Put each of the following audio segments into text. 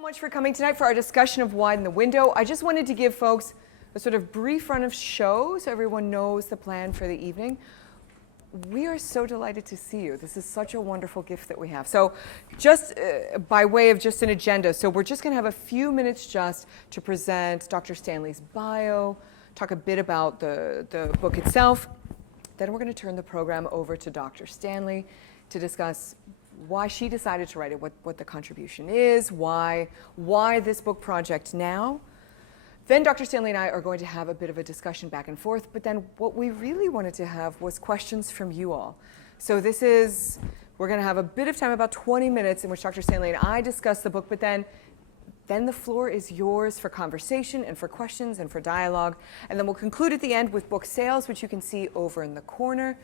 So much for coming tonight for our discussion of Widen the Window. I just wanted to give folks a sort of brief run of show so everyone knows the plan for the evening. We are so delighted to see you. This is such a wonderful gift that we have. So just by way of just an agenda, so we're just going to have a few minutes just to present Dr. Stanley's bio, talk a bit about the book itself. Then we're going to turn the program over to Dr. Stanley to discuss why she decided to write it, what the contribution is, why this book project now. Then Dr. Stanley and I are going to have a bit of a discussion back and forth, but then what we really wanted to have was questions from you all. So we're going to have a bit of time, about 20 minutes, in which Dr. Stanley and I discuss the book, but then the floor is yours for conversation and for questions and for dialogue. And then we'll conclude at the end with book sales, which you can see over in the corner.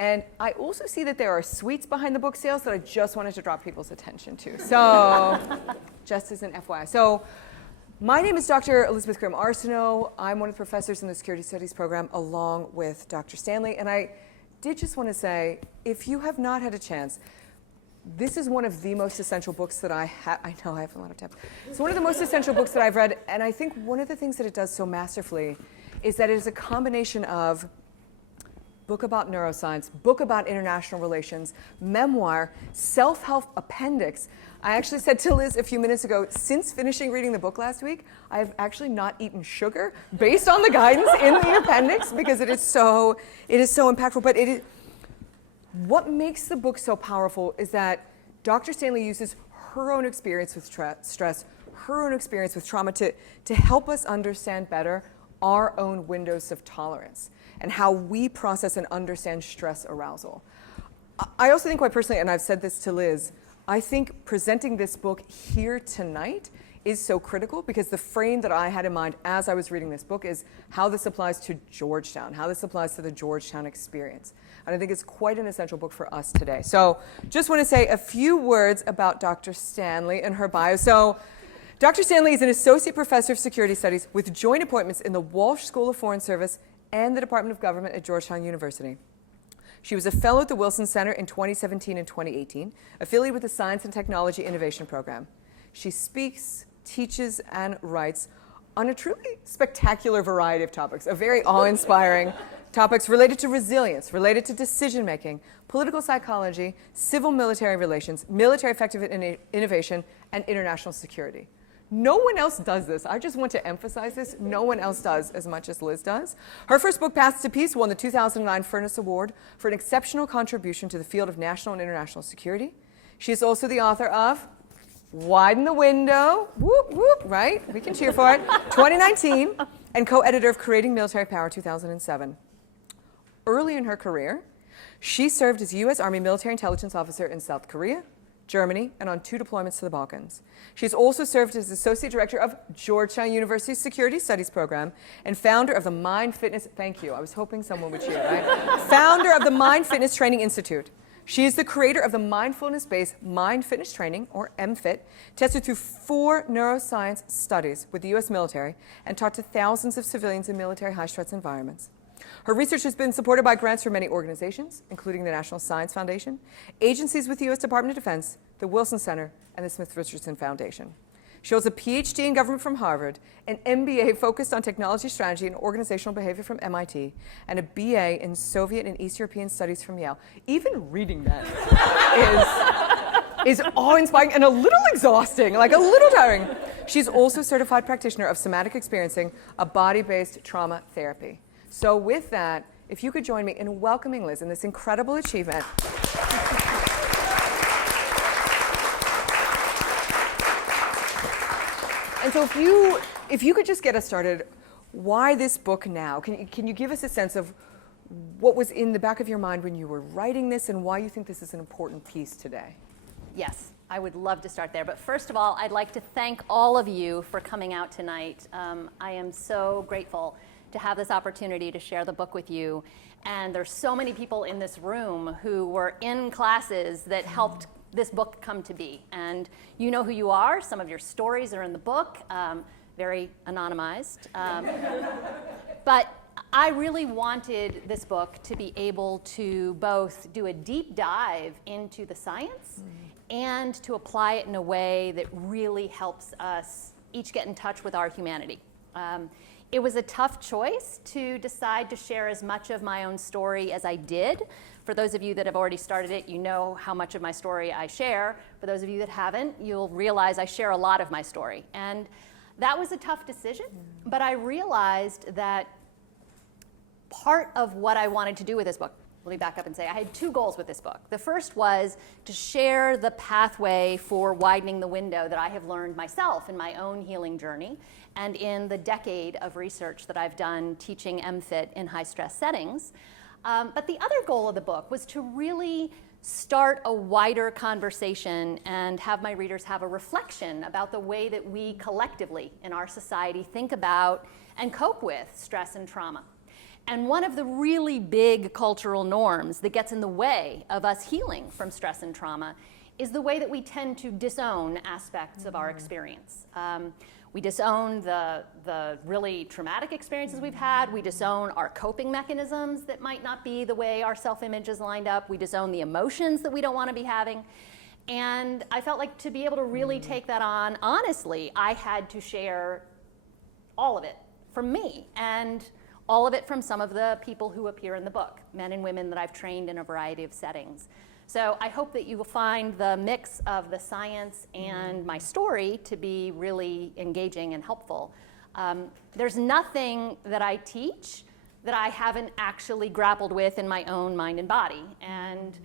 And I also see that there are suites behind the book sales that I just wanted to draw people's attention to. So just as an FYI. So my name is Dr. Elizabeth Grimm Arsenault. I'm one of the professors in the Security Studies program along with Dr. Stanley. And I did just want to say, if you have not had a chance, this is one of the most essential books that I have. I know I have a lot of time. It's one of the most essential books that I've read. And I think one of the things that it does so masterfully is that it is a combination of book about neuroscience, book about international relations, memoir, self-help appendix. I actually said to Liz a few minutes ago, since finishing reading the book last week, I've actually not eaten sugar based on the guidance in the appendix because it is so impactful. But what makes the book so powerful is that Dr. Stanley uses her own experience with stress, her own experience with trauma to help us understand better our own windows of tolerance and how we process and understand stress arousal. I also think quite personally, and I've said this to Liz, I think presenting this book here tonight is so critical because the frame that I had in mind as I was reading this book is how this applies to Georgetown, how this applies to the Georgetown experience. And I think it's quite an essential book for us today. So just want to say a few words about Dr. Stanley and her bio. So Dr. Stanley is an associate professor of security studies with joint appointments in the Walsh School of Foreign Service and the Department of Government at Georgetown University. She was a fellow at the Wilson Center in 2017 and 2018, affiliated with the Science and Technology Innovation Program. She speaks, teaches, and writes on a truly spectacular variety of topics, a very awe-inspiring topics related to resilience, related to decision-making, political psychology, civil-military relations, military effective innovation, and international security. No one else does this. I just want to emphasize this. No one else does as much as Liz does. Her first book, Paths to Peace, won the 2009 Furnace Award for an exceptional contribution to the field of national and international security. She is also the author of Widen the Window, whoop, whoop, right? We can cheer for it, 2019, and co-editor of Creating Military Power, 2007. Early in her career, she served as U.S. Army Military Intelligence Officer in South Korea, Germany, and on 2 deployments to the Balkans. She's also served as Associate Director of Georgetown University's Security Studies Program and founder of the Mind Fitness, thank you, I was hoping someone would cheer, right? Founder of the Mind Fitness Training Institute. She is the creator of the Mindfulness-based Mind Fitness Training, or MFIT, tested through 4 neuroscience studies with the U.S. military and taught to thousands of civilians in military high-stress environments. Her research has been supported by grants from many organizations, including the National Science Foundation, agencies with the U.S. Department of Defense, the Wilson Center, and the Smith Richardson Foundation. She holds a PhD in government from Harvard, an MBA focused on technology strategy and organizational behavior from MIT, and a BA in Soviet and East European studies from Yale. Even reading that is awe-inspiring and a little exhausting, like a little tiring. She's also a certified practitioner of somatic experiencing, a body-based trauma therapy. So with that, if you could join me in welcoming Liz in this incredible achievement. And so if you could just get us started, why this book now? Can you give us a sense of what was in the back of your mind when you were writing this and why you think this is an important piece today? Yes, I would love to start there. But first of all, I'd like to thank all of you for coming out tonight. I am so grateful to have this opportunity to share the book with you. And there's so many people in this room who were in classes that helped this book come to be. And you know who you are. Some of your stories are in the book, very anonymized. But I really wanted this book to be able to both do a deep dive into the science and to apply it in a way that really helps us each get in touch with our humanity. It was a tough choice to decide to share as much of my own story as I did. For those of you that have already started it, you know how much of my story I share. For those of you that haven't, you'll realize I share a lot of my story. And that was a tough decision, but I realized that part of what I wanted to do with this book, let me back up and say I had two goals with this book. The first was to share the pathway for widening the window that I have learned myself in my own healing journey and in the decade of research that I've done teaching MFIT in high-stress settings. But the other goal of the book was to really start a wider conversation and have my readers have a reflection about the way that we collectively in our society think about and cope with stress and trauma. And one of the really big cultural norms that gets in the way of us healing from stress and trauma is the way that we tend to disown aspects of our experience. We disown the really traumatic experiences we've had. We disown our coping mechanisms that might not be the way our self-image is lined up. We disown the emotions that we don't want to be having. And I felt like to be able to really take that on, honestly, I had to share all of it from me and all of it from some of the people who appear in the book, men and women that I've trained in a variety of settings. So I hope that you will find the mix of the science and my story to be really engaging and helpful. There's nothing that I teach that I haven't actually grappled with in my own mind and body. And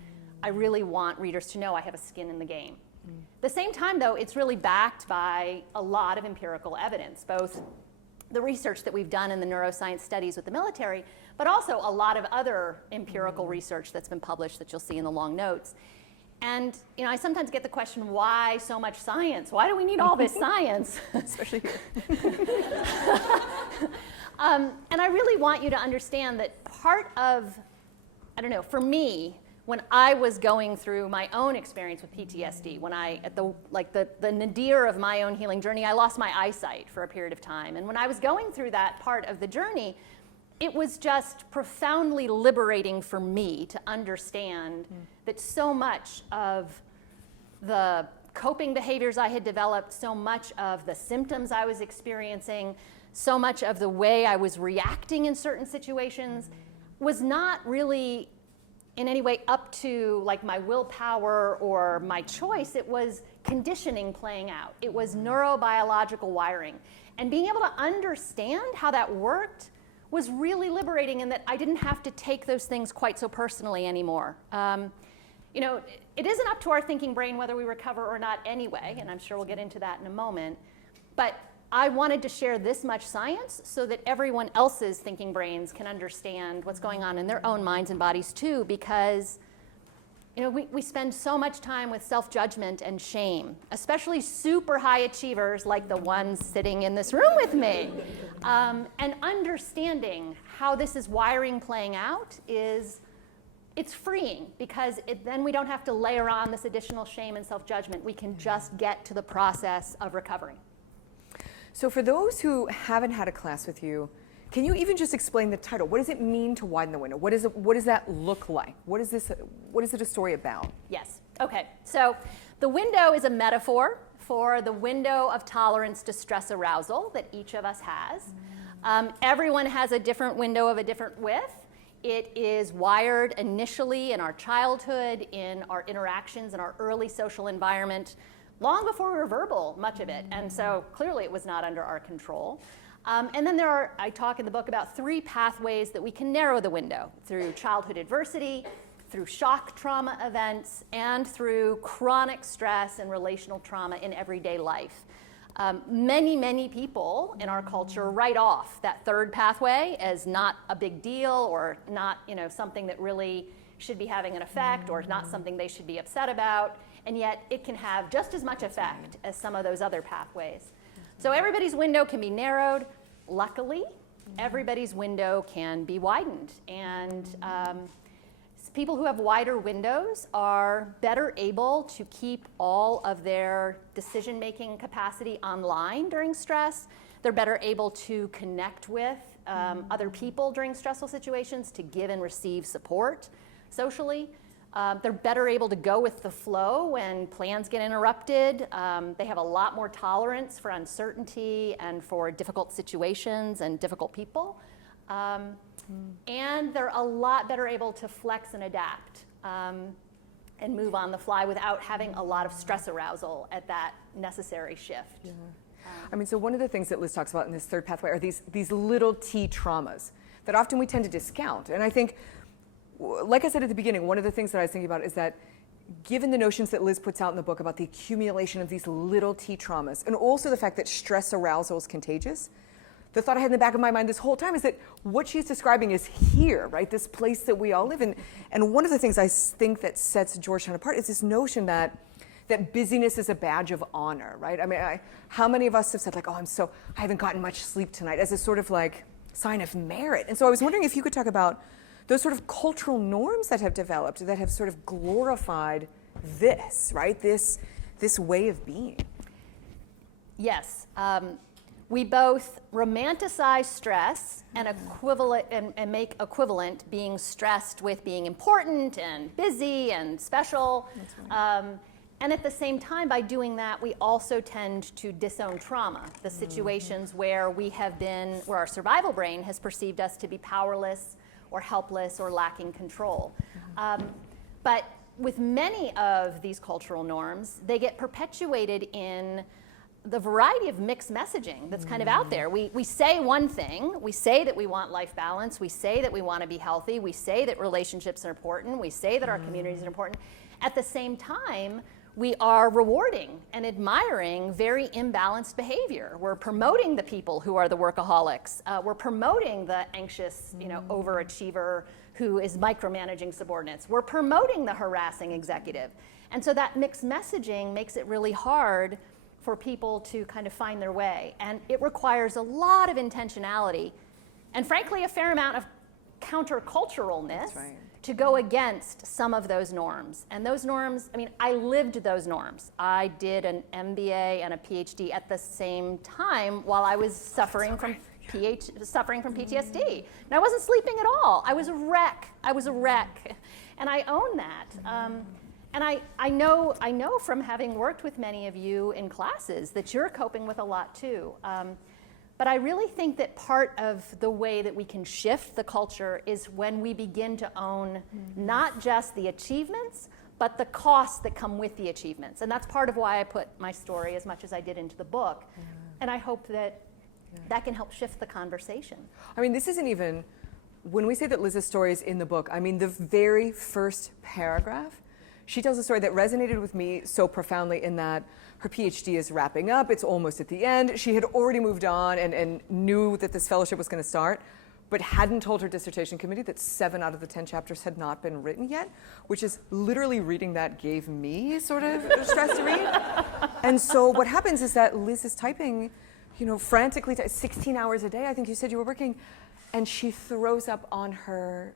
I really want readers to know I have a skin in the game. At the same time, though, it's really backed by a lot of empirical evidence, both the research that we've done in the neuroscience studies with the military, but also a lot of other empirical research that's been published that you'll see in the long notes. And I sometimes get the question, why so much science? Why do we need all this science? Especially here. And I really want you to understand that part of, for me, when I was going through my own experience with PTSD, when at the nadir of my own healing journey, I lost my eyesight for a period of time. And when I was going through that part of the journey, it was just profoundly liberating for me to understand that so much of the coping behaviors I had developed, so much of the symptoms I was experiencing, so much of the way I was reacting in certain situations was not really in any way up to like my willpower or my choice. It was conditioning playing out. It was neurobiological wiring. And being able to understand how that worked was really liberating in that I didn't have to take those things quite so personally anymore. It isn't up to our thinking brain whether we recover or not anyway, and I'm sure we'll get into that in a moment. But I wanted to share this much science so that everyone else's thinking brains can understand what's going on in their own minds and bodies too, because we spend so much time with self-judgment and shame, especially super high achievers like the ones sitting in this room with me. And understanding how this is wiring playing out it's freeing, because then we don't have to layer on this additional shame and self-judgment. We can just get to the process of recovering. So for those who haven't had a class with you, can you even just explain the title? What does it mean to widen the window? What does that look like? What is it a story about? Yes. Okay. So the window is a metaphor for the window of tolerance to stress arousal that each of us has. Everyone has a different window of a different width. It is wired initially in our childhood, in our interactions, in our early social environment, long before we were verbal, much of it. And so clearly it was not under our control. And then I talk in the book about 3 pathways that we can narrow the window: through childhood adversity, through shock trauma events, and through chronic stress and relational trauma in everyday life. Many people in our culture write off that 3rd pathway as not a big deal, or not something that really should be having an effect, or not something they should be upset about. And yet it can have just as much effect as some of those other pathways. So everybody's window can be narrowed. Luckily, everybody's window can be widened. And people who have wider windows are better able to keep all of their decision-making capacity online during stress. They're better able to connect with other people during stressful situations, to give and receive support socially. They're better able to go with the flow when plans get interrupted. They have a lot more tolerance for uncertainty and for difficult situations and difficult people. And they're a lot better able to flex and adapt and move on the fly without having a lot of stress arousal at that necessary shift. Yeah. I mean, so one of the things that Liz talks about in this third pathway are these little t traumas that often we tend to discount. And I think, like I said at the beginning, one of the things that I was thinking about is that given the notions that Liz puts out in the book about the accumulation of these little t traumas, and also the fact that stress arousal is contagious, the thought I had in the back of my mind this whole time is that what she's describing is here, right? This place that we all live in. And one of the things I think that sets Georgetown apart is this notion that busyness is a badge of honor, right? I mean, how many of us have said like, oh, I haven't gotten much sleep tonight, as a sort of like sign of merit. And so I was wondering if you could talk about those sort of cultural norms that have developed that have sort of glorified this, right? This way of being. Yes. We both romanticize stress and equivalent and make equivalent being stressed with being important and busy and special. And at the same time, by doing that, we also tend to disown trauma, the situations where where our survival brain has perceived us to be powerless or helpless or lacking control. But with many of these cultural norms, they get perpetuated in the variety of mixed messaging that's kind of out there. We say one thing, we say that we want life balance, we say that we want to be healthy, we say that relationships are important, we say that our communities are important. At the same time, we are rewarding and admiring very imbalanced behavior. We're promoting the people who are the workaholics. We're promoting the anxious, overachiever who is micromanaging subordinates. We're promoting the harassing executive. And so that mixed messaging makes it really hard for people to kind of find their way. And it requires a lot of intentionality and frankly, a fair amount of counterculturalness to go against some of those norms. And those norms, I lived those norms. I did an MBA and a PhD at the same time while I was suffering from PTSD. And I wasn't sleeping at all. I was a wreck. And I own that. And I know from having worked with many of you in classes that you're coping with a lot too. But I really think that part of the way that we can shift the culture is when we begin to own not just the achievements, but the costs that come with the achievements. And that's part of why I put my story as much as I did into the book. And I hope that that can help shift the conversation. This isn't even, when we say that Liz's story is in the book, the very first paragraph, she tells a story that resonated with me so profoundly in that her PhD is wrapping up, it's almost at the end. She had already moved on and knew that this fellowship was going to start, but hadn't told her dissertation committee that 7 out of the 10 chapters had not been written yet, which is literally reading that gave me sort of stress to read. And so what happens is that Liz is typing, frantically, 16 hours a day, I think you said you were working, and she throws up on her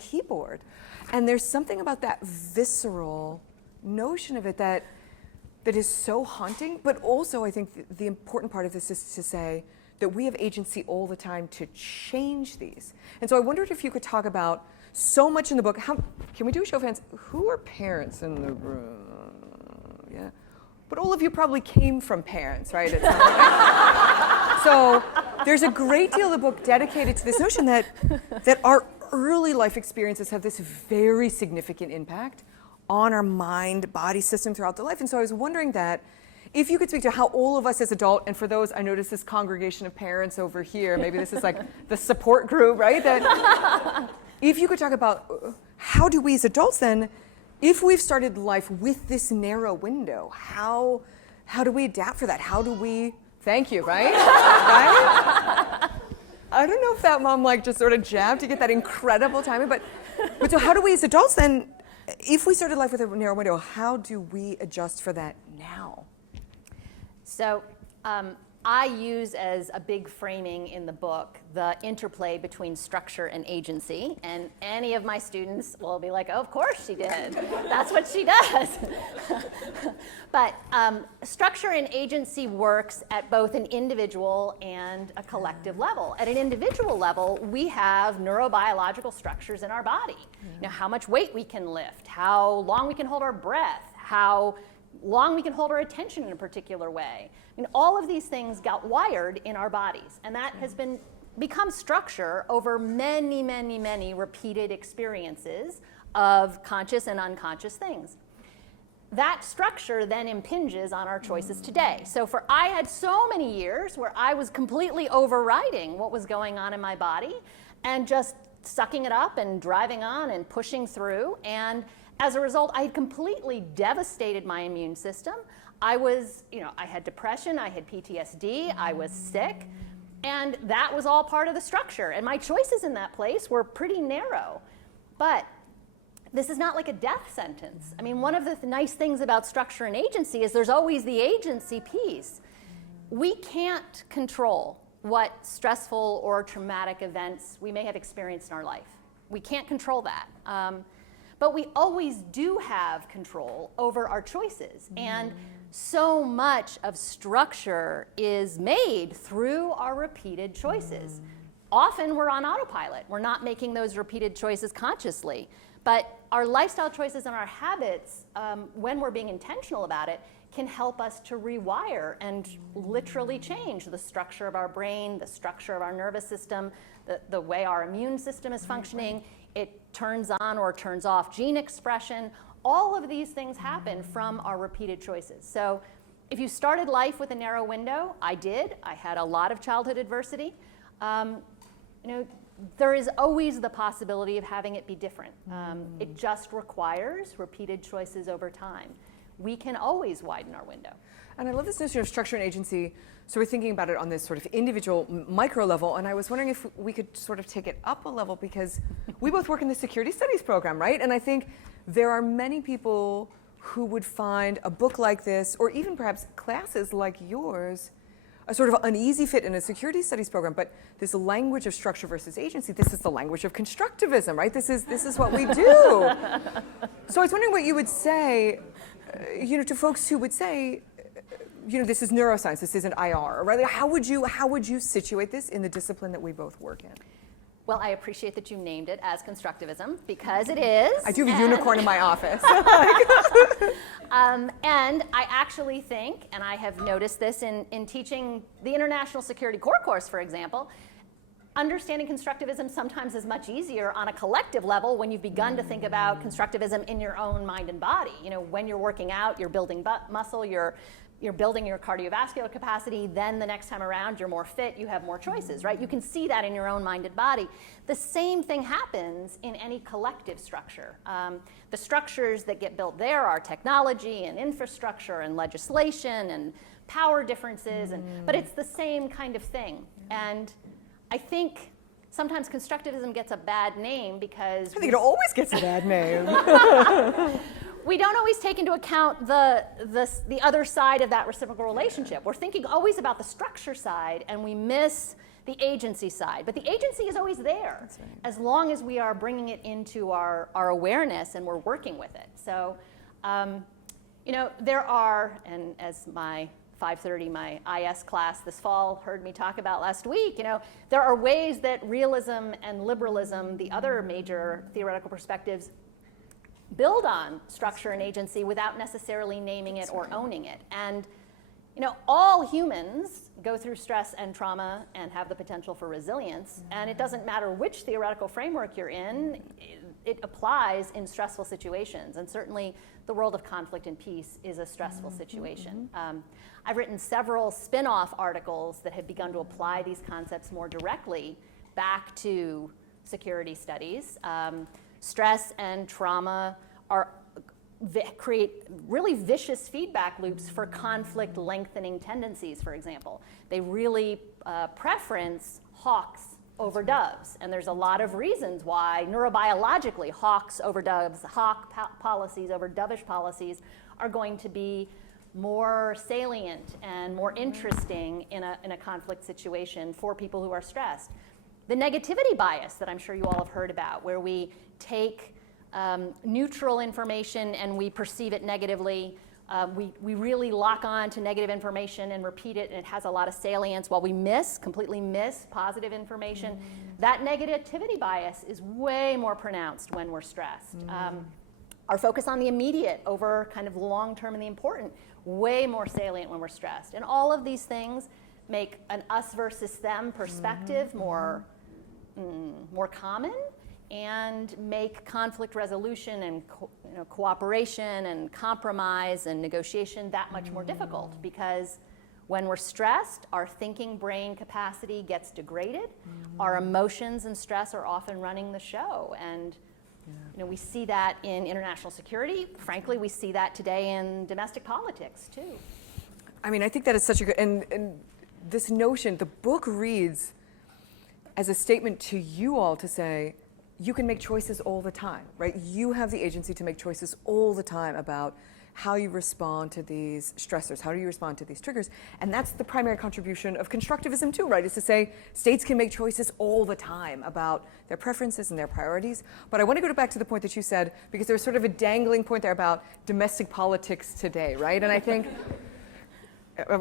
keyboard. And there's something about that visceral notion of it that is so haunting, but also I think the important part of this is to say that we have agency all the time to change these. And so I wondered if you could talk about so much in the book. Can we do a show of hands? Who are parents in the room? Yeah. But all of you probably came from parents, right? At some point. So there's a great deal of the book dedicated to this notion that our early life experiences have this very significant impact on our mind-body system throughout the life. And so I was wondering that if you could speak to how all of us as adults, and for those, I noticed this congregation of parents over here, maybe this is like the support group, right? That if you could talk about how do we as adults then, if we've started life with this narrow window, how do we adapt for that? How do we, thank you, right? Right? I don't know if that mom just sort of jabbed to get that incredible timing, but so how do we as adults then, if we started life with a narrow window, how do we adjust for that now? So I use as a big framing in the book the interplay between structure and agency. And any of my students will be like, oh, of course she did. That's what she does. But structure and agency works at both an individual and a collective level. At an individual level, we have neurobiological structures in our body. You know, how much weight we can lift, how long we can hold our breath, how long we can hold our attention in a particular way. I mean, all of these things got wired in our bodies, and that has become structure over many, many, many repeated experiences of conscious and unconscious things. That structure then impinges on our choices today. So I had so many years where I was completely overriding what was going on in my body and just sucking it up and driving on and pushing through. And as a result, I had completely devastated my immune system. I had depression, I had PTSD, I was sick, and that was all part of the structure. And my choices in that place were pretty narrow. But this is not like a death sentence. I mean, one of the nice things about structure and agency is there's always the agency piece. We can't control what stressful or traumatic events we may have experienced in our life. We can't control that. But we always do have control over our choices. And so much of structure is made through our repeated choices. Often we're on autopilot. We're not making those repeated choices consciously. But our lifestyle choices and our habits, when we're being intentional about it, can help us to rewire and literally change the structure of our brain, the structure of our nervous system, the way our immune system is functioning. It turns on or turns off gene expression. All of these things happen from our repeated choices. So if you started life with a narrow window, I did. I had a lot of childhood adversity. There is always the possibility of having it be different. It just requires repeated choices over time. We can always widen our window. And I love this notion of structure and agency. So we're thinking about it on this sort of individual micro level, and I was wondering if we could sort of take it up a level, because we both work in the security studies program, right? And I think there are many people who would find a book like this, or even perhaps classes like yours, a sort of uneasy fit in a security studies program. But this language of structure versus agency, this is the language of constructivism, right? This is what we do. So I was wondering what you would say, to folks who would say, this is neuroscience, this isn't IR, right? How would you situate this in the discipline that we both work in? Well, I appreciate that you named it as constructivism, because it is. I do have a unicorn in my office. And I actually think, and I have noticed this in teaching the International Security Core course, for example, understanding constructivism sometimes is much easier on a collective level when you've begun to think about constructivism in your own mind and body. When you're working out, you're building muscle, you're building your cardiovascular capacity, then the next time around you're more fit, you have more choices, right? You can see that in your own mind and body. The same thing happens in any collective structure. The structures that get built there are technology and infrastructure and legislation and power differences, but it's the same kind of thing. And I think sometimes constructivism gets a bad name because... I think it always gets a bad name. We don't always take into account the other side of that reciprocal relationship. We're thinking always about the structure side, and we miss the agency side. But the agency is always there, right, as long as we are bringing it into our awareness and we're working with it. So, there are, and as my 5:30, my IS class this fall heard me talk about last week, there are ways that realism and liberalism, the other major theoretical perspectives, build on structure and agency without necessarily naming it or owning it. And all humans go through stress and trauma and have the potential for resilience, and it doesn't matter which theoretical framework you're in, it applies in stressful situations. And certainly the world of conflict and peace is a stressful situation. I've written several spin-off articles that have begun to apply these concepts more directly back to security studies. Stress and trauma create really vicious feedback loops for conflict lengthening tendencies, for example. They really preference hawks over doves. And there's a lot of reasons why neurobiologically hawks over doves, hawk policies over dovish policies are going to be more salient and more interesting in a conflict situation for people who are stressed. The negativity bias that I'm sure you all have heard about, where we take neutral information and we perceive it negatively. We really lock on to negative information and repeat it, and it has a lot of salience, while we completely miss positive information. That negativity bias is way more pronounced when we're stressed. Our focus on the immediate over kind of the long-term and the important, way more salient when we're stressed. And all of these things make an us versus them perspective more common, and make conflict resolution and cooperation and compromise and negotiation that much more difficult, because when we're stressed, our thinking brain capacity gets degraded. Our emotions and stress are often running the show. And we see that in international security. Frankly, we see that today in domestic politics too. I mean, I think that is such a good, and this notion, the book reads as a statement to you all to say, you can make choices all the time, right? You have the agency to make choices all the time about how you respond to these stressors, how do you respond to these triggers? And that's the primary contribution of constructivism too, right? Is to say states can make choices all the time about their preferences and their priorities. But I want to go back to the point that you said, because there's sort of a dangling point there about domestic politics today, right? And I think,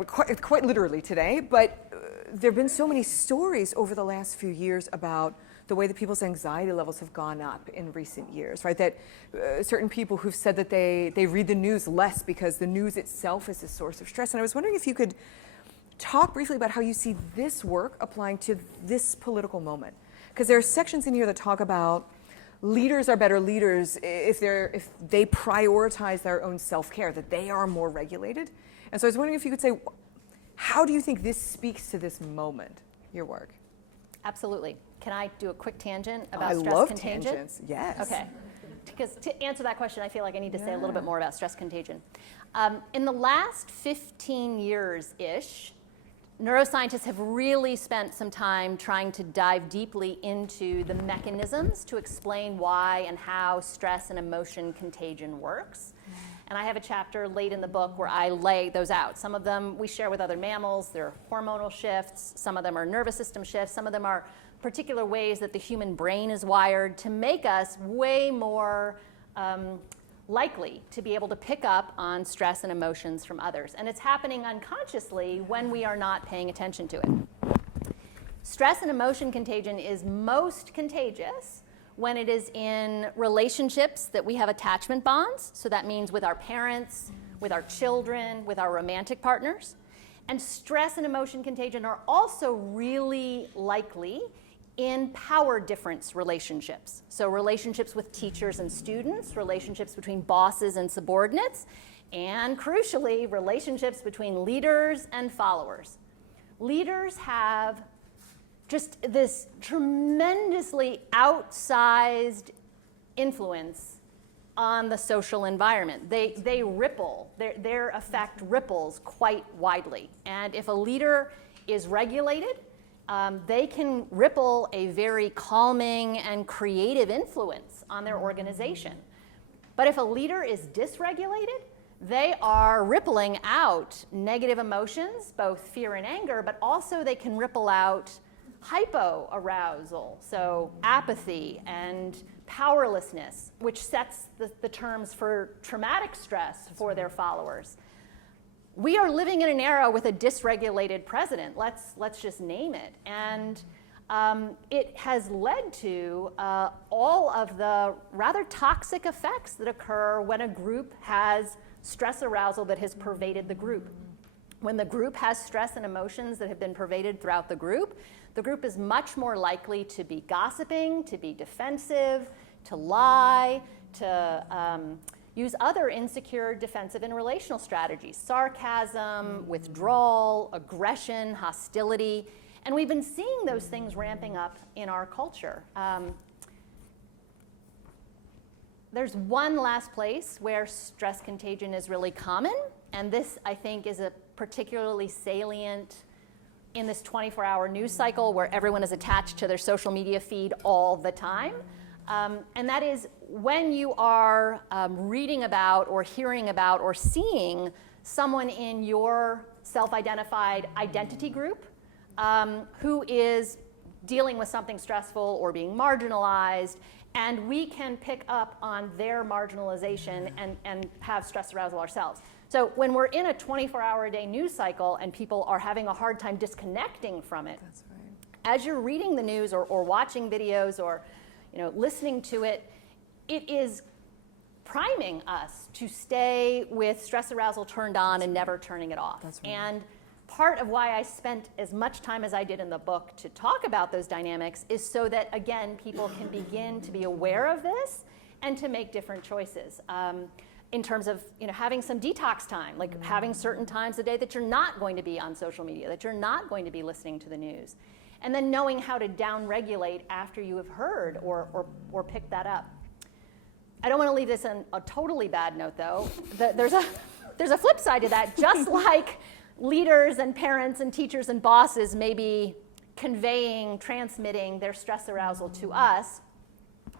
quite literally today, but there have been so many stories over the last few years about the way that people's anxiety levels have gone up in recent years, right? That certain people who've said that they read the news less because the news itself is a source of stress. And I was wondering if you could talk briefly about how you see this work applying to this political moment. Because there are sections in here that talk about leaders are better leaders if they prioritize their own self-care, that they are more regulated. And so I was wondering if you could say, how do you think this speaks to this moment, your work? Absolutely. Can I do a quick tangent about stress love contagion? Tangents, yes. Okay. Because to answer that question, I feel like I need to say a little bit more about stress contagion. In the last 15 years-ish, neuroscientists have really spent some time trying to dive deeply into the mechanisms to explain why and how stress and emotion contagion works. And I have a chapter late in the book where I lay those out. Some of them we share with other mammals. They're hormonal shifts. Some of them are nervous system shifts. Some of them are particular ways that the human brain is wired to make us way more likely to be able to pick up on stress and emotions from others. And it's happening unconsciously when we are not paying attention to it. Stress and emotion contagion is most contagious when it is in relationships that we have attachment bonds. So that means with our parents, with our children, with our romantic partners. And stress and emotion contagion are also really likely in power difference relationships. So relationships with teachers and students, relationships between bosses and subordinates, and crucially, relationships between leaders and followers. Leaders have just this tremendously outsized influence on the social environment. They ripple, their effect ripples quite widely. And if a leader is regulated, they can ripple a very calming and creative influence on their organization. But if a leader is dysregulated, they are rippling out negative emotions, both fear and anger, but also they can ripple out hypoarousal, so apathy and powerlessness, which sets the terms for traumatic stress for their followers. We are living in an era with a dysregulated president, let's just name it. And it has led to all of the rather toxic effects that occur when a group has stress arousal that has pervaded the group. When the group has stress and emotions that have been pervaded throughout the group is much more likely to be gossiping, to be defensive, to lie, to use other insecure defensive and relational strategies, sarcasm, withdrawal, aggression, hostility. And we've been seeing those things ramping up in our culture. There's one last place where stress contagion is really common, and this, I think, is a particularly salient in this 24-hour news cycle where everyone is attached to their social media feed all the time. And that is when you are reading about or hearing about or seeing someone in your self-identified identity group who is dealing with something stressful or being marginalized, and we can pick up on their marginalization and have stress arousal ourselves. So when we're in a 24-hour-a-day news cycle and people are having a hard time disconnecting from it, That's right. as you're reading the news or watching videos or listening to it, it is priming us to stay with stress arousal turned on and never turning it off. That's right. And part of why I spent as much time as I did in the book to talk about those dynamics is so that, again, people can begin to be aware of this and to make different choices. In terms of having some detox time, like having certain times a day that you're not going to be on social media, that you're not going to be listening to the news. And then knowing how to down-regulate after you have heard or picked that up. I don't want to leave this on a totally bad note, though. There's a flip side to that. Just like leaders and parents and teachers and bosses may be conveying, transmitting their stress arousal to us,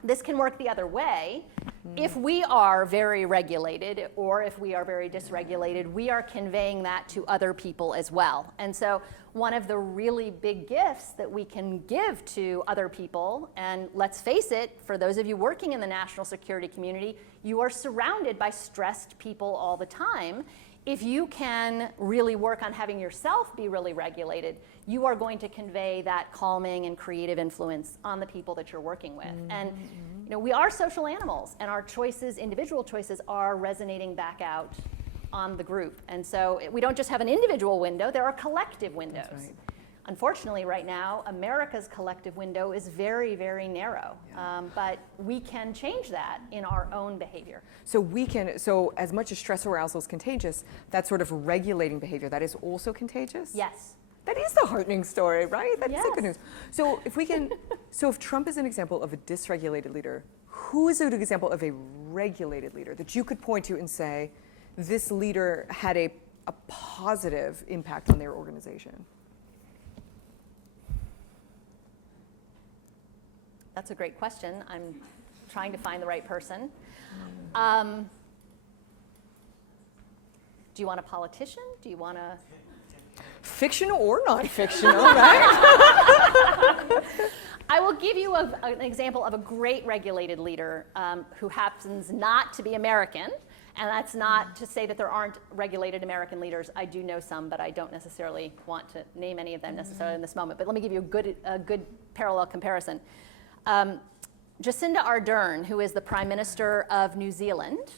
this can work the other way. If we are very regulated or if we are very dysregulated, we are conveying that to other people as well. And so one of the really big gifts that we can give to other people, and let's face it, for those of you working in the national security community, you are surrounded by stressed people all the time. If you can really work on having yourself be really regulated, you are going to convey that calming and creative influence on the people that you're working with. And we are social animals, and our choices, individual choices, are resonating back out on the group. And so we don't just have an individual window, there are collective windows. That's right. Unfortunately, right now, America's collective window is very, very narrow. Yeah. But we can change that in our own behavior. So as much as stress arousal is contagious, that sort of regulating behavior, that is also contagious? Yes. That is the heartening story, right? That is Yes. the good news. So if Trump is an example of a dysregulated leader, who is an example of a regulated leader that you could point to and say, this leader had a positive impact on their organization? That's a great question. I'm trying to find the right person. Do you want a politician? Do you want a... Fictional or non-fictional, right? I will give you an example of a great regulated leader who happens not to be American. And that's not to say that there aren't regulated American leaders. I do know some, but I don't necessarily want to name any of them necessarily in this moment. But let me give you a good parallel comparison. Jacinda Ardern, who is the Prime Minister of New Zealand,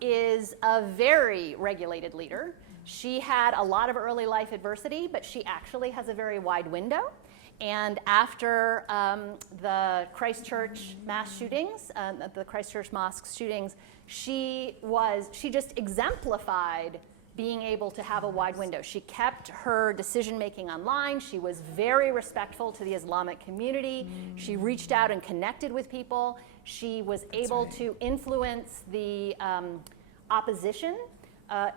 is a very regulated leader. She had a lot of early life adversity, but she actually has a very wide window. And after the Christchurch mass shootings, the Christchurch mosque shootings, she just exemplified being able to have a wide window. She kept her decision-making online. She was very respectful to the Islamic community. She reached out and connected with people. She was able to influence the opposition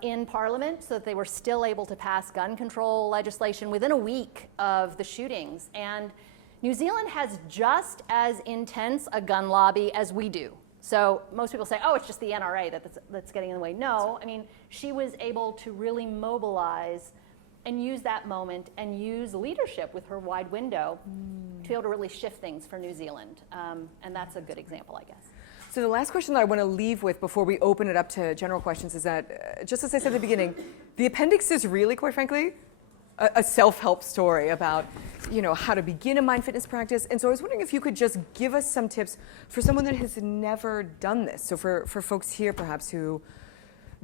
in Parliament so that they were still able to pass gun control legislation within a week of the shootings. And New Zealand has just as intense a gun lobby as we do. So most people say, oh, it's just the NRA that's getting in the way. No, I mean, she was able to really mobilize and use that moment and use leadership with her wide window to be able to really shift things for New Zealand. And that's a good example, I guess. So the last question that I want to leave with before we open it up to general questions is that, just as I said at the beginning, the appendix is really, quite frankly, a self-help story about how to begin a mind fitness practice. And so I was wondering if you could just give us some tips for someone that has never done this. So for folks here perhaps who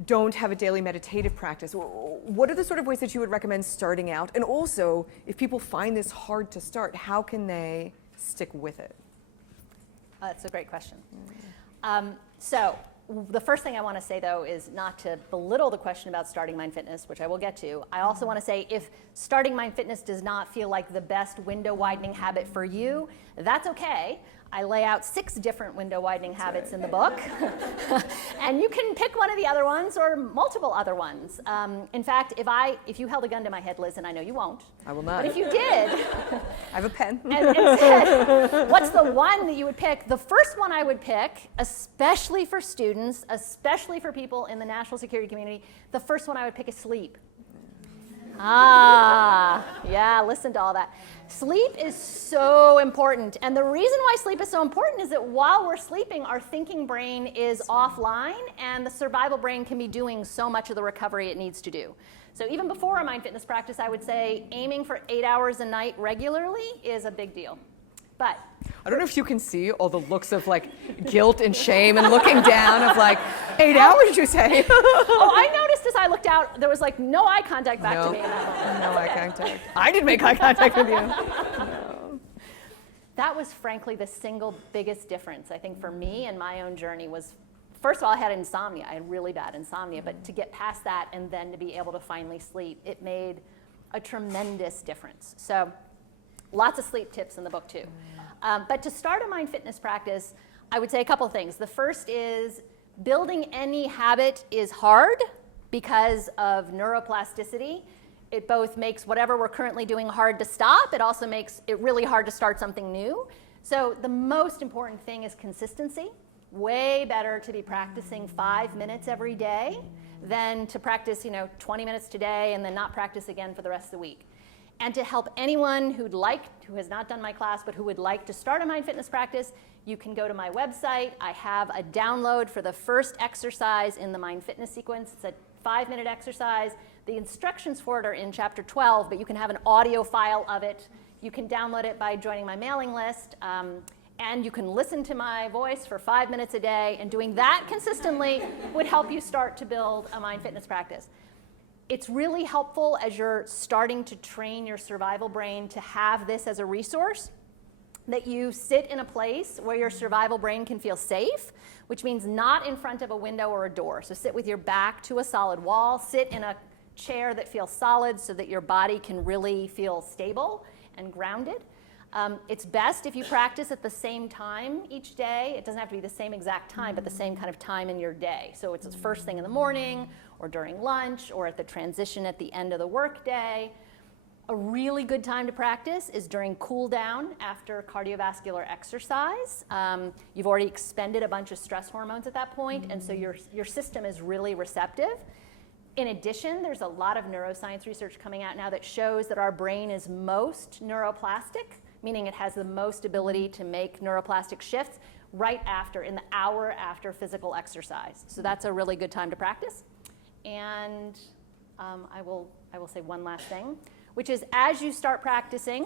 don't have a daily meditative practice, what are the sort of ways that you would recommend starting out? And also, if people find this hard to start, how can they stick with it? That's a great question. So the first thing I want to say, though, is not to belittle the question about starting mind fitness, which I will get to. I also want to say if starting mind fitness does not feel like the best window widening habit for you, that's okay. I lay out 6 different window widening habits in the book. And you can pick one of the other ones or multiple other ones. In fact, if you held a gun to my head, Liz, and I know you won't. I will not. But if you did, I have a pen. and said, what's the one that you would pick? The first one I would pick, especially for students, especially for people in the national security community, the first one I would pick is sleep. Yeah, listen to all that. Sleep is so important. And the reason why sleep is so important is that while we're sleeping, our thinking brain is offline, and the survival brain can be doing so much of the recovery it needs to do. So even before a mind fitness practice, I would say aiming for 8 hours a night regularly is a big deal. But I don't know if you can see all the looks of like guilt and shame and looking down of like, 8 hours, you say? Oh, I noticed as I looked out, there was like no eye contact back to me. No eye contact. I didn't make eye contact with you. No. That was frankly the single biggest difference, I think, for me and my own journey was, first of all, I had insomnia. I had really bad insomnia, but to get past that and then to be able to finally sleep, it made a tremendous difference. So lots of sleep tips in the book too. But to start a mind fitness practice, I would say a couple things. The first is building any habit is hard because of neuroplasticity. It both makes whatever we're currently doing hard to stop. It also makes it really hard to start something new. So the most important thing is consistency. Way better to be practicing 5 minutes every day than to practice 20 minutes today and then not practice again for the rest of the week. And to help anyone who has not done my class but who would like to start a mind fitness practice, you can go to my website. I have a download for the first exercise in the mind fitness sequence. It's a 5-minute exercise. The instructions for it are in chapter 12, but you can have an audio file of it. You can download it by joining my mailing list. And you can listen to my voice for 5 minutes a day. And doing that consistently would help you start to build a mind fitness practice. It's really helpful as you're starting to train your survival brain to have this as a resource, that you sit in a place where your survival brain can feel safe, which means not in front of a window or a door. So sit with your back to a solid wall, sit in a chair that feels solid so that your body can really feel stable and grounded. It's best if you practice at the same time each day. It doesn't have to be the same exact time, but the same kind of time in your day. So it's the first thing in the morning, or during lunch, or at the transition at the end of the workday. A really good time to practice is during cool down after cardiovascular exercise. You've already expended a bunch of stress hormones at that point, and so your system is really receptive. In addition, there's a lot of neuroscience research coming out now that shows that our brain is most neuroplastic, meaning it has the most ability to make neuroplastic shifts right after, in the hour after physical exercise. So that's a really good time to practice. And I will say one last thing, which is as you start practicing,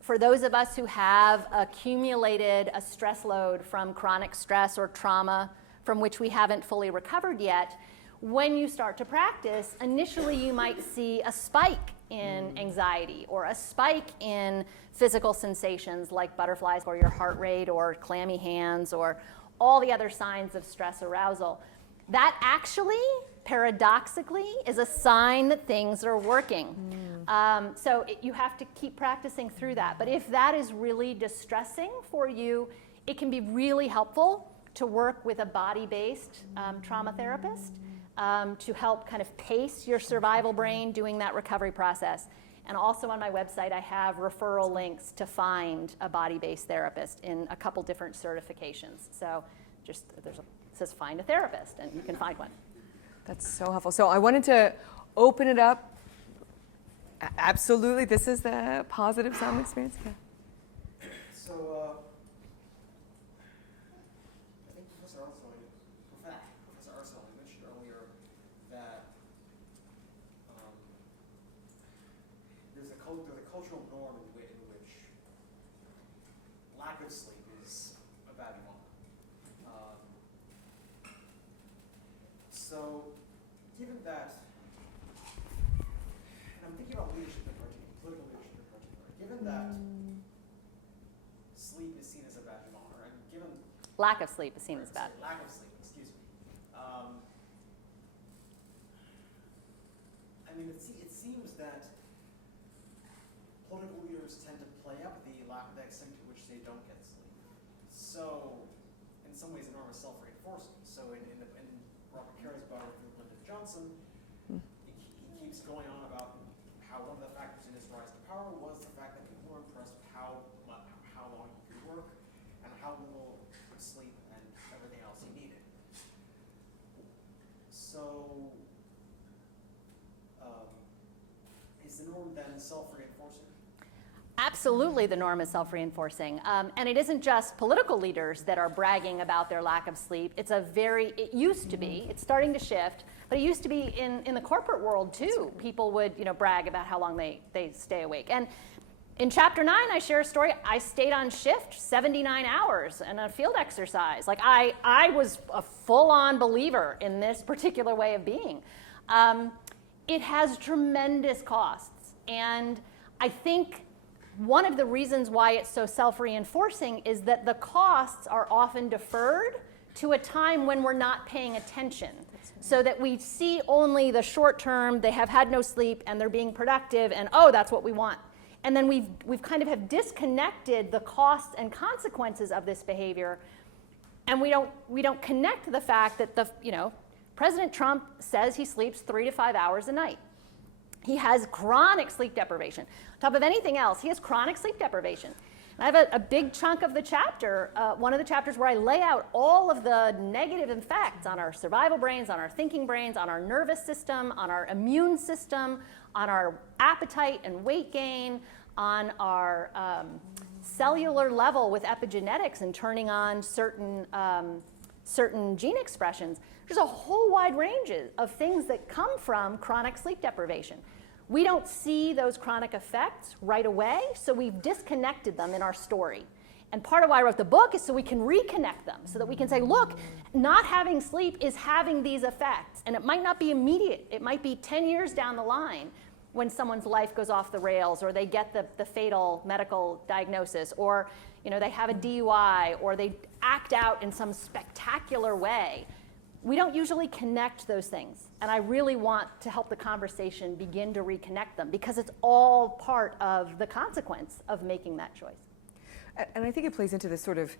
for those of us who have accumulated a stress load from chronic stress or trauma from which we haven't fully recovered yet, when you start to practice, initially you might see a spike in anxiety or a spike in physical sensations like butterflies or your heart rate or clammy hands or all the other signs of stress arousal. That actually, paradoxically, is a sign that things are working. You have to keep practicing through that. But if that is really distressing for you, it can be really helpful to work with a body-based trauma therapist to help kind of pace your survival brain doing that recovery process. And also on my website, I have referral links to find a body-based therapist in a couple different certifications. So just it says find a therapist, and you can find one. That's so helpful. So I wanted to open it up. Absolutely, this is the positive sound experience. Yeah. So I think Professor Arsenault mentioned earlier that there's a cultural norm in which lack of sleep is a badge of honor. So given that, and I'm thinking about leadership in particular, political leadership in particular, given that sleep is seen as a badge of honor, and given Lack of sleep is seen as bad. lack of sleep, excuse me. I mean, it seems that political leaders tend to play up the extent to which they don't get sleep. So, in some ways, the norm is self-reinforcing. So, in Robert Carey's biography of Lyndon Johnson, he keeps going on about how one of the factors in his rise to power was the fact that people were impressed with how long he could work and how little sleep and everything else he needed. So, is the norm then self-reinforcing? Absolutely, the norm is self-reinforcing. And it isn't just political leaders that are bragging about their lack of sleep. It used to be, it's starting to shift, but it used to be in the corporate world too. People would brag about how long they stay awake. And in chapter 9, I share a story. I stayed on shift 79 hours in a field exercise. Like I was a full-on believer in this particular way of being. It has tremendous costs. And I think one of the reasons why it's so self-reinforcing is that the costs are often deferred to a time when we're not paying attention. So that we see only the short term, they have had no sleep and they're being productive and that's what we want. And then we've kind of have disconnected the costs and consequences of this behavior, and we don't connect the fact that President Trump says he sleeps 3 to 5 hours a night. He has chronic sleep deprivation. On top of anything else, he has chronic sleep deprivation. And I have a big chunk of the chapter, one of the chapters where I lay out all of the negative effects on our survival brains, on our thinking brains, on our nervous system, on our immune system, on our appetite and weight gain, on our cellular level with epigenetics and turning on certain gene expressions. There's a whole wide range of things that come from chronic sleep deprivation. We don't see those chronic effects right away, so we've disconnected them in our story. And part of why I wrote the book is so we can reconnect them, so that we can say, look, not having sleep is having these effects. And it might not be immediate. It might be 10 years down the line when someone's life goes off the rails, or they get the fatal medical diagnosis, or they have a DUI, or they act out in some spectacular way. We don't usually connect those things. And I really want to help the conversation begin to reconnect them, because it's all part of the consequence of making that choice. And I think it plays into this sort of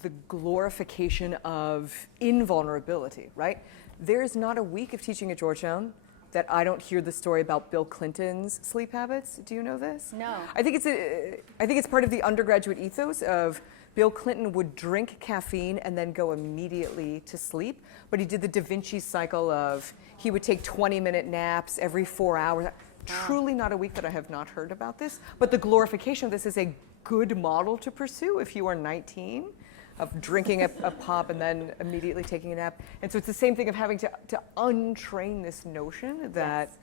the glorification of invulnerability, right? There's not a week of teaching at Georgetown that I don't hear the story about Bill Clinton's sleep habits. Do you know this? No. I think it's part of the undergraduate ethos of Bill Clinton would drink caffeine and then go immediately to sleep, but he did the Da Vinci cycle of he would take 20-minute naps every 4 hours. Truly not a week that I have not heard about this, but the glorification of this is a good model to pursue if you are 19, of drinking a pop and then immediately taking a nap. And so it's the same thing of having to untrain this notion that Yes.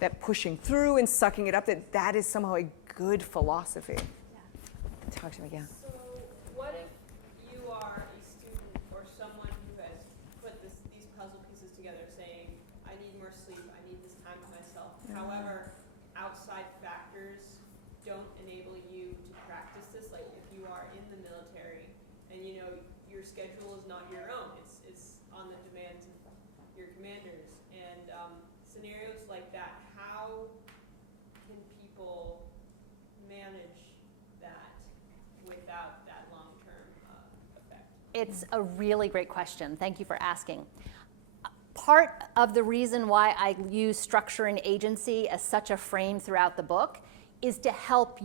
that pushing through and sucking it up, that is somehow a good philosophy. Yeah. Talk to me, yeah. So what if you are a student or someone who has put these puzzle pieces together saying, I need more sleep, I need this time to myself. However, outside factors don't enable you to practice this. Like if you are in the military and your schedule is not your own, it's on the demands of your commanders. And scenarios like that, how can people manage that without that long-term effect? It's a really great question. Thank you for asking. Part of the reason why I use structure and agency as such a frame throughout the book is to help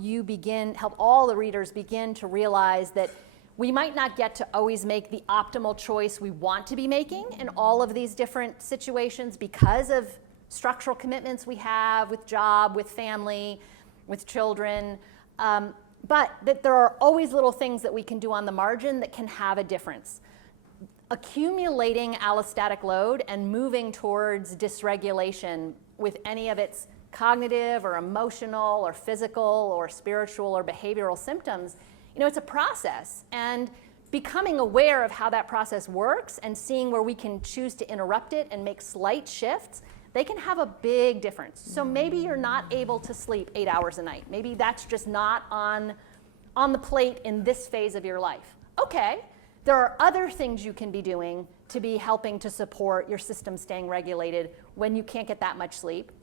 all the readers begin to realize that we might not get to always make the optimal choice we want to be making in all of these different situations because of structural commitments we have with job, with family, with children. But that there are always little things that we can do on the margin that can have a difference. Accumulating allostatic load and moving towards dysregulation with any of its cognitive or emotional or physical or spiritual or behavioral symptoms, it's a process. And becoming aware of how that process works and seeing where we can choose to interrupt it and make slight shifts, they can have a big difference. So maybe you're not able to sleep 8 hours a night. Maybe that's just not on the plate in this phase of your life. Okay, there are other things you can be doing to be helping to support your system staying regulated when you can't get that much sleep.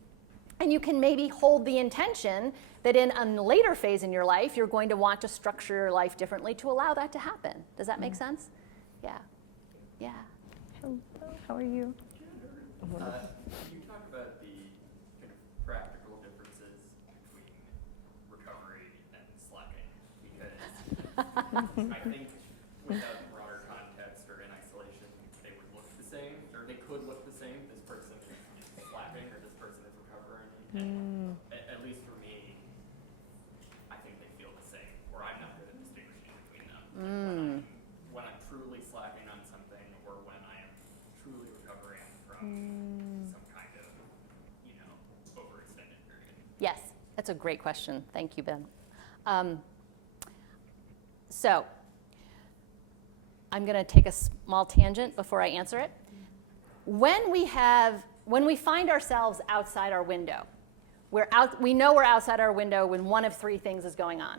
And you can maybe hold the intention that in a later phase in your life, you're going to want to structure your life differently to allow that to happen. Does that make sense? Yeah. Yeah. Hello, how are you? Can you talk about the kind of practical differences between recovery and slacking? Because I think without broader context or in isolation, they would look the same, or they could look the same. This person is slacking or this person is recovering. And at least for me, I think they feel the same, or I'm not good at distinguishing between them. When I'm truly slacking on something or when I am truly recovering from some kind of, overextended period. Yes, that's a great question. Thank you, Ben. So I'm going to take a small tangent before I answer it. When we find ourselves outside our window, we know we're outside our window when one of three things is going on.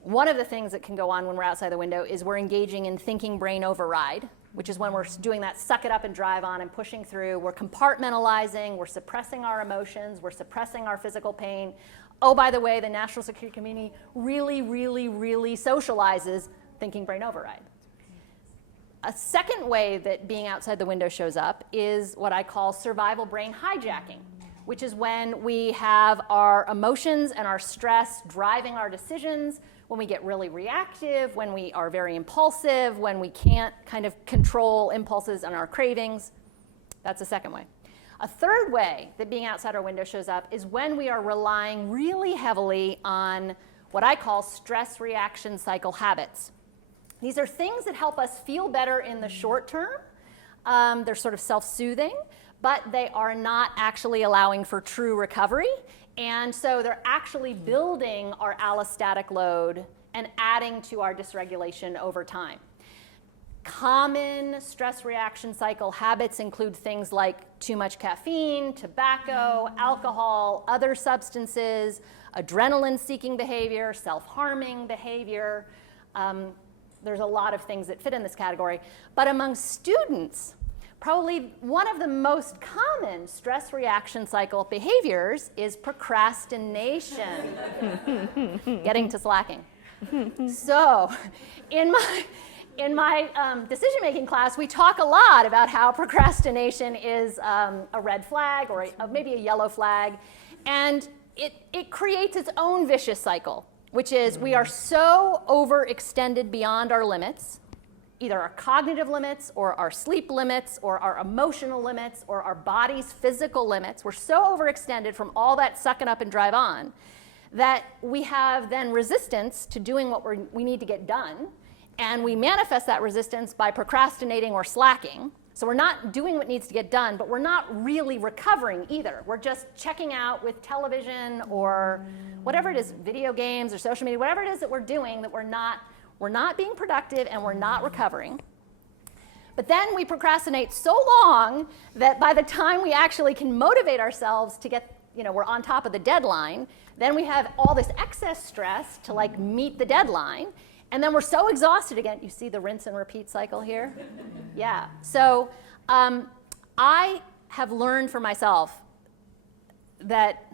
One of the things that can go on when we're outside the window is we're engaging in thinking brain override, which is when we're doing that suck it up and drive on and pushing through. We're compartmentalizing, we're suppressing our emotions, we're suppressing our physical pain. Oh, by the way, the national security community really, really, really socializes thinking brain override. A second way that being outside the window shows up is what I call survival brain hijacking, which is when we have our emotions and our stress driving our decisions, when we get really reactive, when we are very impulsive, when we can't kind of control impulses and our cravings. That's the second way. A third way that being outside our window shows up is when we are relying really heavily on what I call stress reaction cycle habits. These are things that help us feel better in the short term. They're sort of self-soothing, but they are not actually allowing for true recovery. And so they're actually building our allostatic load and adding to our dysregulation over time. Common stress reaction cycle habits include things like too much caffeine, tobacco, alcohol, other substances, adrenaline-seeking behavior, self-harming behavior. There's a lot of things that fit in this category. But among students, probably one of the most common stress reaction cycle behaviors is procrastination. Getting to slacking. So in my decision-making class, we talk a lot about how procrastination is a red flag or maybe a yellow flag. And it creates its own vicious cycle, which is we are so overextended beyond our limits, either our cognitive limits or our sleep limits or our emotional limits or our body's physical limits. We're so overextended from all that sucking up and drive on that we have then resistance to doing what we need to get done. And we manifest that resistance by procrastinating or slacking. So we're not doing what needs to get done, but we're not really recovering either. We're just checking out with television or whatever it is, video games or social media, whatever it is that we're doing that we're not being productive and we're not recovering. But then we procrastinate so long that by the time we actually can motivate ourselves to get, we're on top of the deadline, then we have all this excess stress to like meet the deadline. And then we're so exhausted again. You see the rinse and repeat cycle here? Yeah. So I have learned for myself that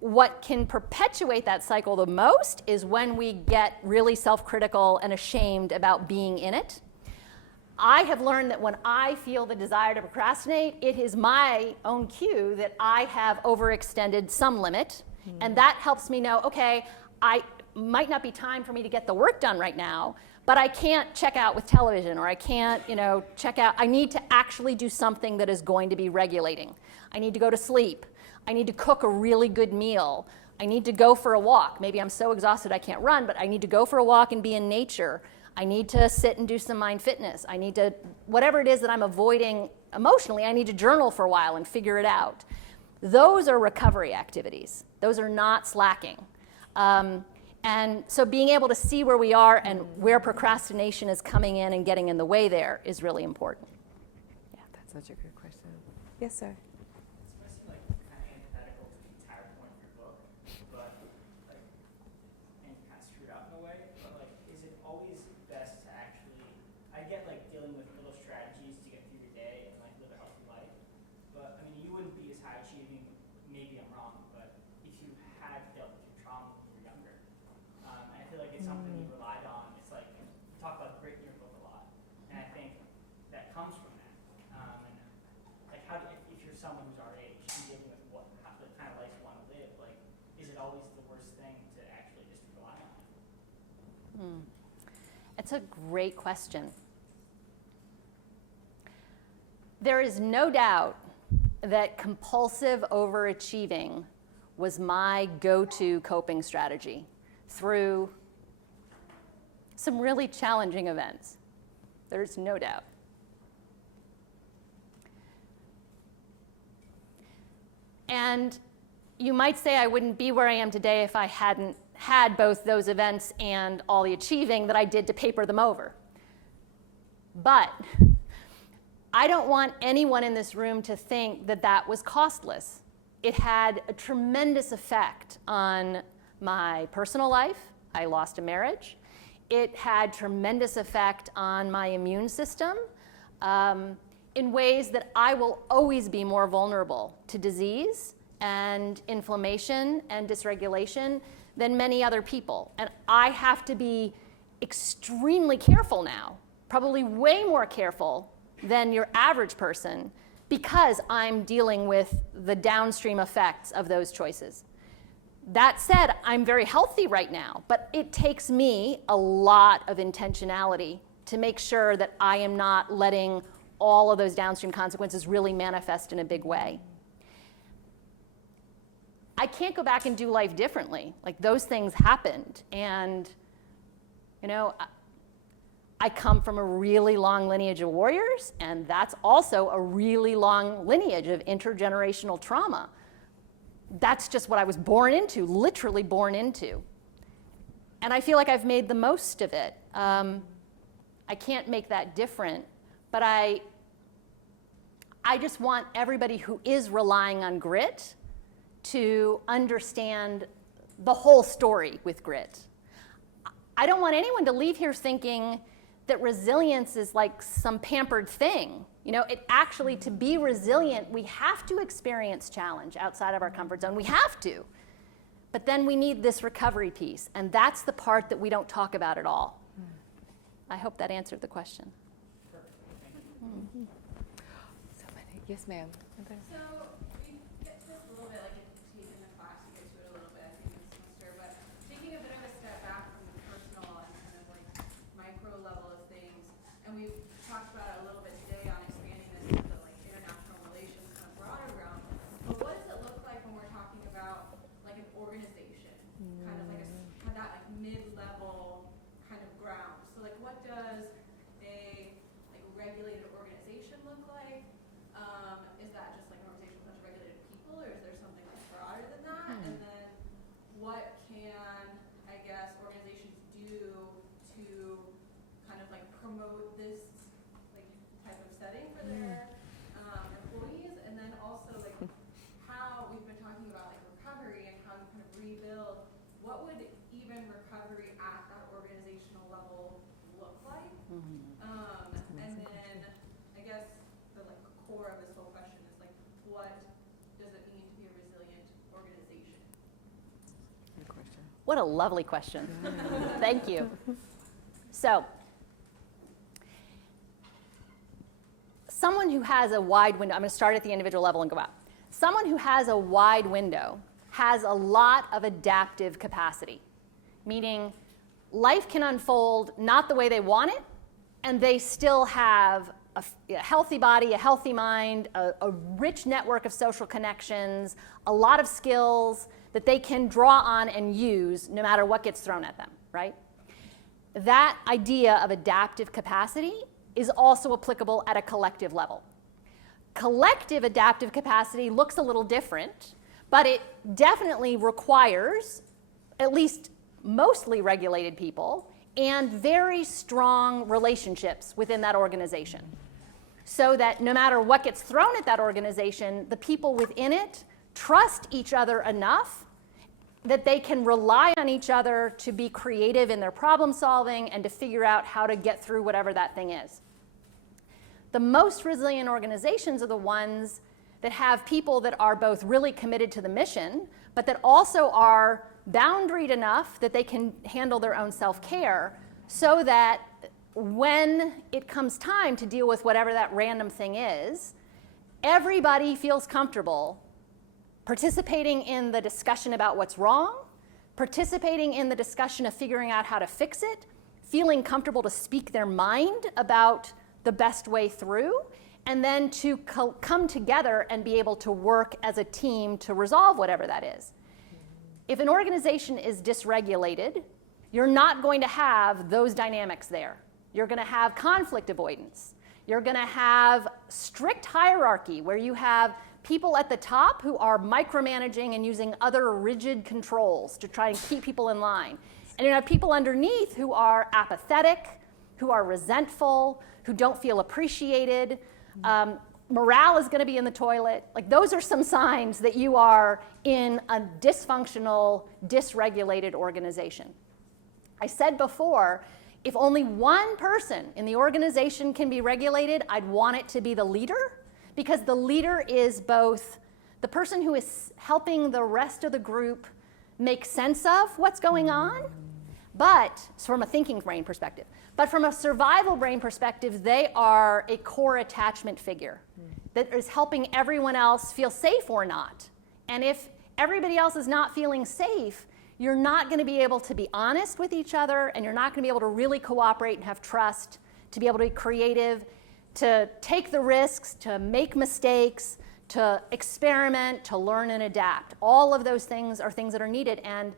what can perpetuate that cycle the most is when we get really self-critical and ashamed about being in it. I have learned that when I feel the desire to procrastinate, it is my own cue that I have overextended some limit. And that helps me know, okay, I might not be time for me to get the work done right now, but I can't check out with television or I can't, check out. I need to actually do something that is going to be regulating. I need to go to sleep. I need to cook a really good meal. I need to go for a walk. Maybe I'm so exhausted I can't run, but I need to go for a walk and be in nature. I need to sit and do some mind fitness. I need to, whatever it is that I'm avoiding emotionally, I need to journal for a while and figure it out. Those are recovery activities. Those are not slacking. And so being able to see where we are and where procrastination is coming in and getting in the way there is really important. Yeah, that's such a good question. Yes, sir. This might seem like kind of antithetical to the entire point of your book, but and kind of screwed up in a way. But is it always best to actually? I get dealing with little strategies to get through your day and live a healthy life, but I mean you wouldn't be as high achieving That's a great question. There is no doubt that compulsive overachieving was my go-to coping strategy through some really challenging events. There's no doubt. And you might say I wouldn't be where I am today if I hadn't had both those events and all the achieving that I did to paper them over. But I don't want anyone in this room to think that that was costless. It had a tremendous effect on my personal life. I lost a marriage. It had tremendous effect on my immune system in ways that I will always be more vulnerable to disease and inflammation and dysregulation than many other people. And I have to be extremely careful now, probably way more careful than your average person, because I'm dealing with the downstream effects of those choices. That said, I'm very healthy right now, but it takes me a lot of intentionality to make sure that I am not letting all of those downstream consequences really manifest in a big way. I can't go back and do life differently. Like, those things happened, and I come from a really long lineage of warriors, and that's also a really long lineage of intergenerational trauma. That's just what I was born into, literally born into. And I feel like I've made the most of it. I can't make that different, but I just want everybody who is relying on grit to understand the whole story with grit. I don't want anyone to leave here thinking that resilience is like some pampered thing. It actually, to be resilient, we have to experience challenge outside of our comfort zone. We have to. But then we need this recovery piece, and that's the part that we don't talk about at all. I hope that answered the question. Yes, ma'am. So we get to this a little bit, like in the class, you get to it a little bit, I think, this semester, but taking a bit of a step back from the personal and kind of like micro level of things, and we've talked about it a little bit today on expanding this into like international relations kind of broader realm, but what does it look like when we're talking about like an organization, kind of like that like mid-level kind of ground? So like, what does a like regulated organization look like? Is that just like an organization with a bunch of regulated people, or is there something like broader than that? And then what can, I guess, organizations do to kind of like promote this like type of setting for their employees? And then also like how we've been talking about like recovery and how you kind of rebuild. What would even recovery at that organizational level look like? And then I guess the like core of this whole question is like, what does it mean to be a resilient organization? Good question. What a lovely question. Thank you. So, someone who has a wide window, I'm going to start at the individual level and go out. Someone who has a wide window has a lot of adaptive capacity, meaning life can unfold not the way they want it, and they still have a healthy body, a healthy mind, a rich network of social connections, a lot of skills that they can draw on and use no matter what gets thrown at them, right? That idea of adaptive capacity is also applicable at a collective level. Collective adaptive capacity looks a little different, but it definitely requires at least mostly regulated people and very strong relationships within that organization, so that no matter what gets thrown at that organization, the people within it trust each other enough that they can rely on each other to be creative in their problem solving and to figure out how to get through whatever that thing is. The most resilient organizations are the ones that have people that are both really committed to the mission, but that also are boundaried enough that they can handle their own self-care, so that when it comes time to deal with whatever that random thing is, everybody feels comfortable participating in the discussion about what's wrong, participating in the discussion of figuring out how to fix it, feeling comfortable to speak their mind about the best way through, and then to come together and be able to work as a team to resolve whatever that is. If an organization is dysregulated, you're not going to have those dynamics there. You're going to have conflict avoidance. You're going to have strict hierarchy where you have people at the top who are micromanaging and using other rigid controls to try and keep people in line. And you have people underneath who are apathetic, who are resentful, who don't feel appreciated. Morale is going to be in the toilet. Like, those are some signs that you are in a dysfunctional, dysregulated organization. I said before, if only one person in the organization can be regulated, I'd want it to be the leader, because the leader is both the person who is helping the rest of the group make sense of what's going on, but from a thinking brain perspective. But from a survival brain perspective, they are a core attachment figure that is helping everyone else feel safe or not. And if everybody else is not feeling safe, you're not going to be able to be honest with each other, and you're not going to be able to really cooperate and have trust, to be able to be creative, to take the risks, to make mistakes, to experiment, to learn and adapt. All of those things are things that are needed. And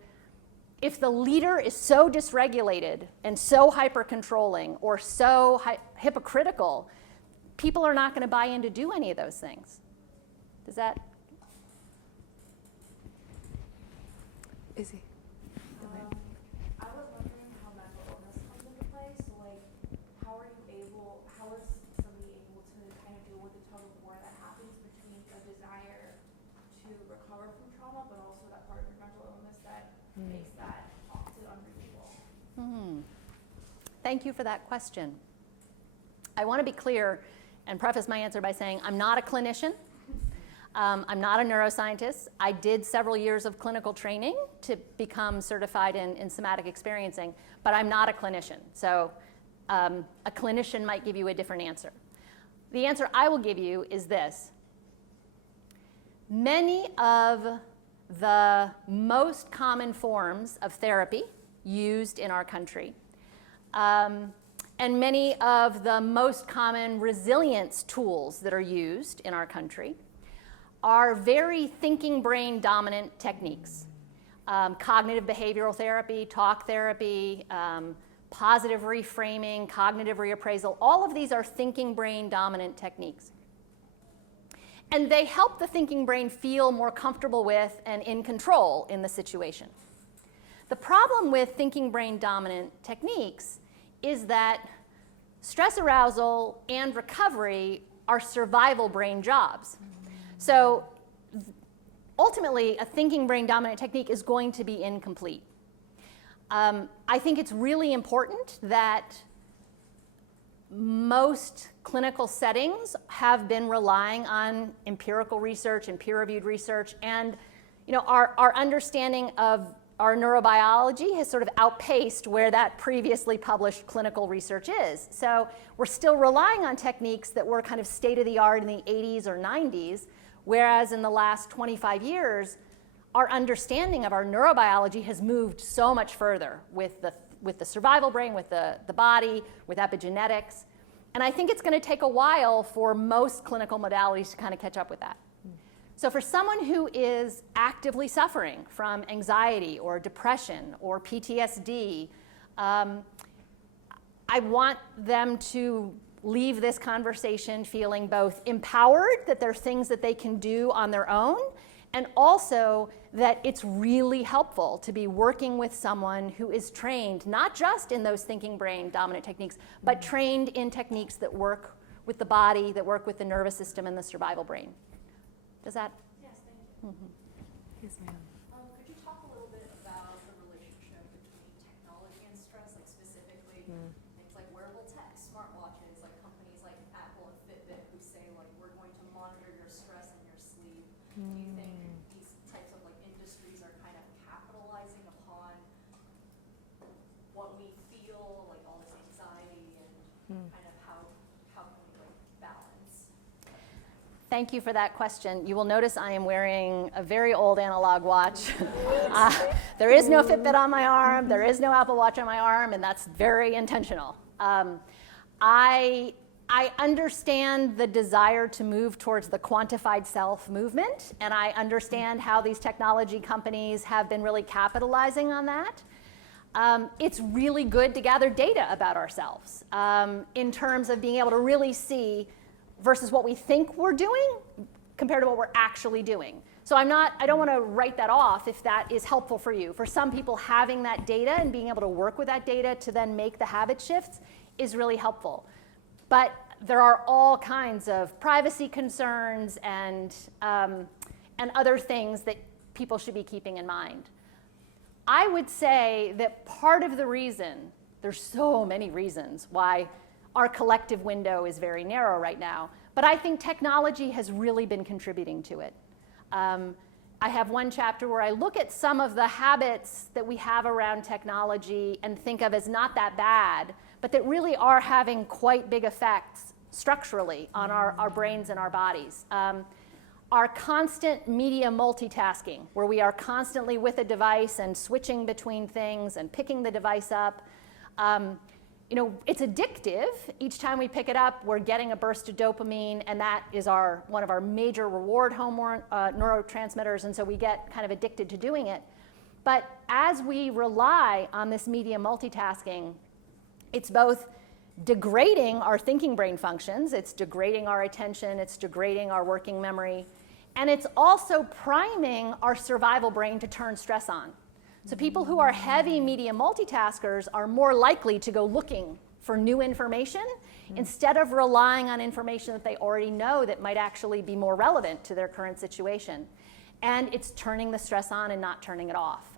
if the leader is so dysregulated and so hyper-controlling or so hypocritical, people are not going to buy in to do any of those things. Does that? Izzy. I was wondering how mental illness comes into play. So, like, how is somebody able to kind of deal with the tug of war that happens between a desire to recover from trauma, but also that part of your mental illness that makes that often unreachable? Thank you for that question. I want to be clear and preface my answer by saying I'm not a clinician. I'm not a neuroscientist. I did several years of clinical training to become certified in somatic experiencing, but I'm not a clinician. So a clinician might give you a different answer. The answer I will give you is this. Many of the most common forms of therapy used in our country, and many of the most common resilience tools that are used in our country are very thinking brain dominant techniques. Cognitive behavioral therapy, talk therapy, positive reframing, cognitive reappraisal, all of these are thinking brain dominant techniques. And they help the thinking brain feel more comfortable with and in control in the situation. The problem with thinking brain dominant techniques is that stress arousal and recovery are survival brain jobs. So ultimately, a thinking brain dominant technique is going to be incomplete. I think it's really important that most clinical settings have been relying on empirical research and peer-reviewed research, and our understanding of our neurobiology has sort of outpaced where that previously published clinical research is. So we're still relying on techniques that were kind of state-of-the-art in the 80s or 90s, whereas in the last 25 years, our understanding of our neurobiology has moved so much further with the survival brain, with the body, with epigenetics. And I think it's going to take a while for most clinical modalities to kind of catch up with that. So for someone who is actively suffering from anxiety or depression or PTSD, I want them to leave this conversation feeling both empowered, that there are things that they can do on their own, and also that it's really helpful to be working with someone who is trained not just in those thinking brain dominant techniques, but trained in techniques that work with the body, that work with the nervous system and the survival brain. Does that? Yes, thank you. Yes, ma'am. Could you talk a little bit about the relationship between technology and stress, like specifically things like wearable tech, smartwatches, like companies like Apple and Fitbit who say like we're going to monitor your stress and your sleep. Do you think these types of like industries are kind of capitalizing upon what we feel, like all this anxiety, and kind of how can we like balance? Thank you for that question. You will notice I am wearing a very old analog watch. There is no Fitbit on my arm, there is no Apple Watch on my arm, and that's very intentional. I understand the desire to move towards the quantified self movement, and I understand how these technology companies have been really capitalizing on that. It's really good to gather data about ourselves in terms of being able to really see versus what we think we're doing compared to what we're actually doing. So I don't want to write that off if that is helpful for you. For some people, having that data and being able to work with that data to then make the habit shifts is really helpful. But there are all kinds of privacy concerns and other things that people should be keeping in mind. I would say that part of the reason, there's so many reasons why our collective window is very narrow right now, but I think technology has really been contributing to it. I have one chapter where I look at some of the habits that we have around technology and think of as not that bad, but that really are having quite big effects structurally on our brains and our bodies. Our constant media multitasking, where we are constantly with a device and switching between things and picking the device up. It's addictive. Each time we pick it up, we're getting a burst of dopamine, and that is one of our major reward hormone neurotransmitters, and so we get kind of addicted to doing it. But as we rely on this media multitasking, it's both degrading our thinking brain functions, it's degrading our attention, it's degrading our working memory, and it's also priming our survival brain to turn stress on. So people who are heavy media multitaskers are more likely to go looking for new information instead of relying on information that they already know that might actually be more relevant to their current situation. And it's turning the stress on and not turning it off.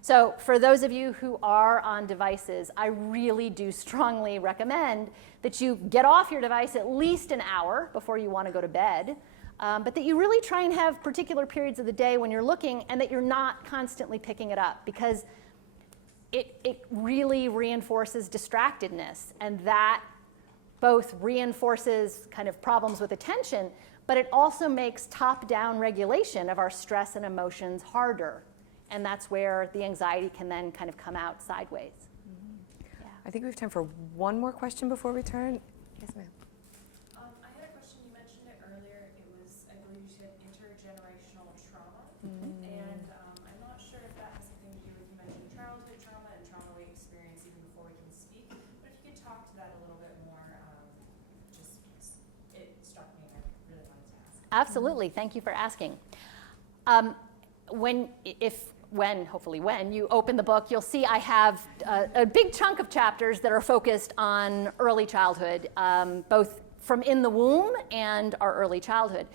So for those of you who are on devices, I really do strongly recommend that you get off your device at least an hour before you want to go to bed. But that you really try and have particular periods of the day when you're looking and that you're not constantly picking it up, because it really reinforces distractedness, and that both reinforces kind of problems with attention, but it also makes top-down regulation of our stress and emotions harder, and that's where the anxiety can then kind of come out sideways. Yeah. I think we have time for one more question before we turn. Yes, ma'am. I had a question. You mentioned it earlier. It was, I believe you said, intergenerational trauma. And I'm not sure if that has something to do with, you mentioned childhood trauma and trauma we experience even before we can speak. But if you could talk to that a little bit more, it struck me and I really wanted to ask. Absolutely. Thank you for asking. Hopefully when you open the book, you'll see I have a big chunk of chapters that are focused on early childhood, both from in the womb and our early childhood.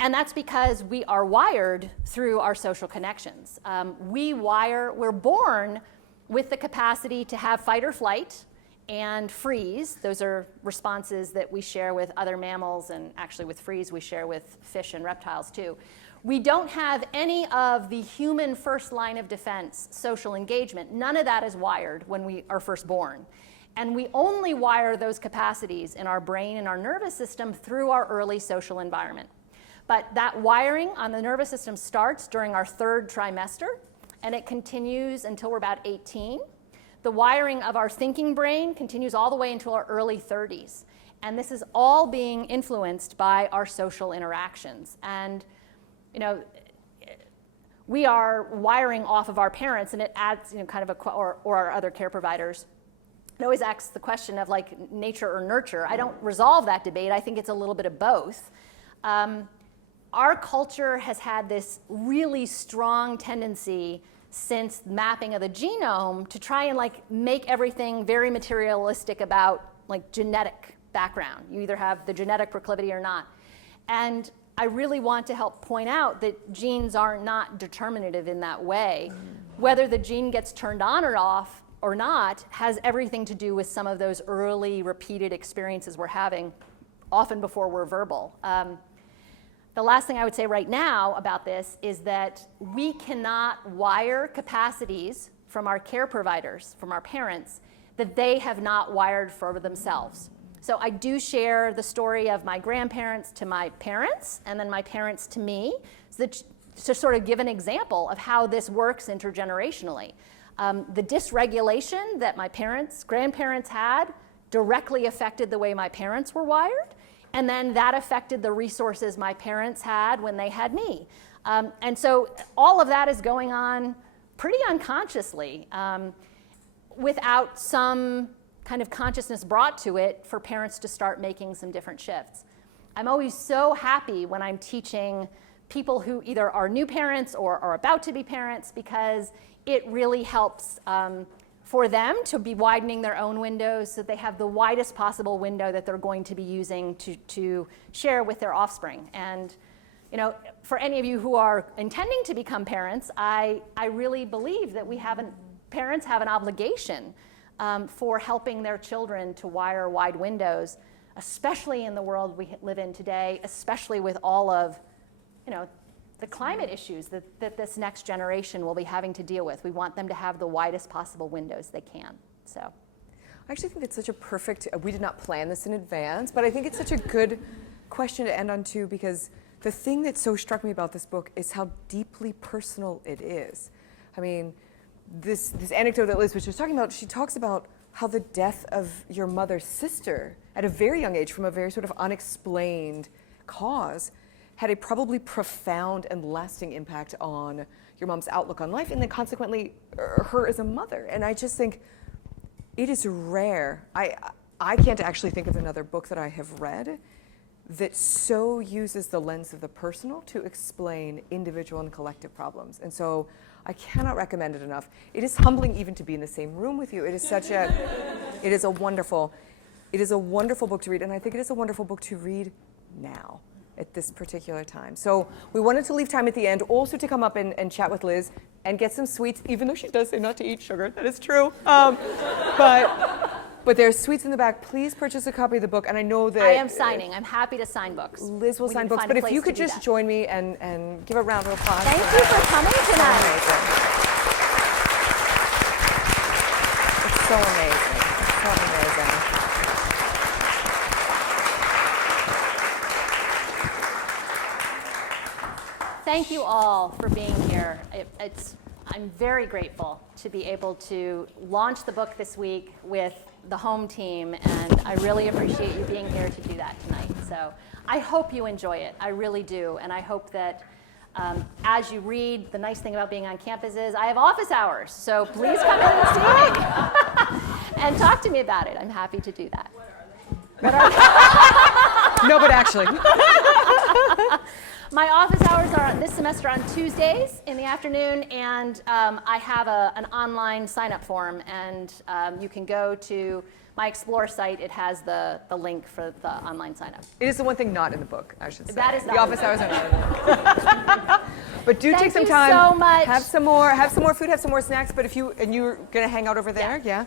And that's because we are wired through our social connections. We're born with the capacity to have fight or flight and freeze. Those are responses that we share with other mammals, and actually with freeze we share with fish and reptiles too. We don't have any of the human first line of defense, social engagement. None of that is wired when we are first born. And we only wire those capacities in our brain and our nervous system through our early social environment. But that wiring on the nervous system starts during our third trimester, and it continues until we're about 18. The wiring of our thinking brain continues all the way until our early 30s. And this is all being influenced by our social interactions. And we are wiring off of our parents, and it adds, kind of or our other care providers. It always asks the question of like nature or nurture. I don't resolve that debate. I think it's a little bit of both. Our culture has had this really strong tendency since mapping of the genome to try and like make everything very materialistic about like genetic background. You either have the genetic proclivity or not. And I really want to help point out that genes are not determinative in that way. Whether the gene gets turned on or off or not has everything to do with some of those early repeated experiences we're having, often before we're verbal. The last thing I would say right now about this is that we cannot wire capacities from our care providers, from our parents, that they have not wired for themselves. So I do share the story of my grandparents to my parents, and then my parents to me, so that, to sort of give an example of how this works intergenerationally. The dysregulation that my grandparents had directly affected the way my parents were wired, and then that affected the resources my parents had when they had me. And so all of that is going on pretty unconsciously, without some kind of consciousness brought to it for parents to start making some different shifts. I'm always so happy when I'm teaching people who either are new parents or are about to be parents, because it really helps for them to be widening their own windows so they have the widest possible window that they're going to be using to share with their offspring. And you know, for any of you who are intending to become parents, I really believe that parents have an obligation for helping their children to wire wide windows, especially in the world we live in today, especially with all of, you know, the climate issues that this next generation will be having to deal with. We want them to have the widest possible windows they can. So, I actually think it's such a perfect, we did not plan this in advance, but I think it's such a good question to end on too, because the thing that so struck me about this book is how deeply personal it is. I mean, this anecdote that Liz was just talking about, she talks about how the death of your mother's sister at a very young age from a very sort of unexplained cause had a probably profound and lasting impact on your mom's outlook on life, and then consequently her as a mother. And I just think it is rare. I can't actually think of another book that I have read that so uses the lens of the personal to explain individual and collective problems. And so I cannot recommend it enough. It is humbling even to be in the same room with you. It is such a, it is a wonderful book to read, and I think it is a wonderful book to read now at this particular time. So we wanted to leave time at the end also to come up and chat with Liz and get some sweets, even though she does say not to eat sugar. That is true. But there's sweets in the back. Please purchase a copy of the book. And I know that I am signing. I'm happy to sign books. Liz will We sign need to books. find a But if place you to could do just that. join me and give a round of applause. Thank you for coming tonight. It's so amazing. It's so amazing. Thank you all for being here. I'm very grateful to be able to launch the book this week with the home team, and I really appreciate you being here to do that tonight. So I hope you enjoy it. I really do. And I hope that as you read, the nice thing about being on campus is I have office hours. So please come in and see me and talk to me about it. I'm happy to do that. What are they? No, but actually. My office hours are this semester on Tuesdays in the afternoon, and I have an online sign-up form, and you can go to my Explore site. It has the link for the online sign-up. It is the one thing not in the book, I should say. That is not the in office the hours are not in the book. But do Thank take some you time. so much. Have some more food, have some more snacks. But if you're gonna hang out over there, yeah?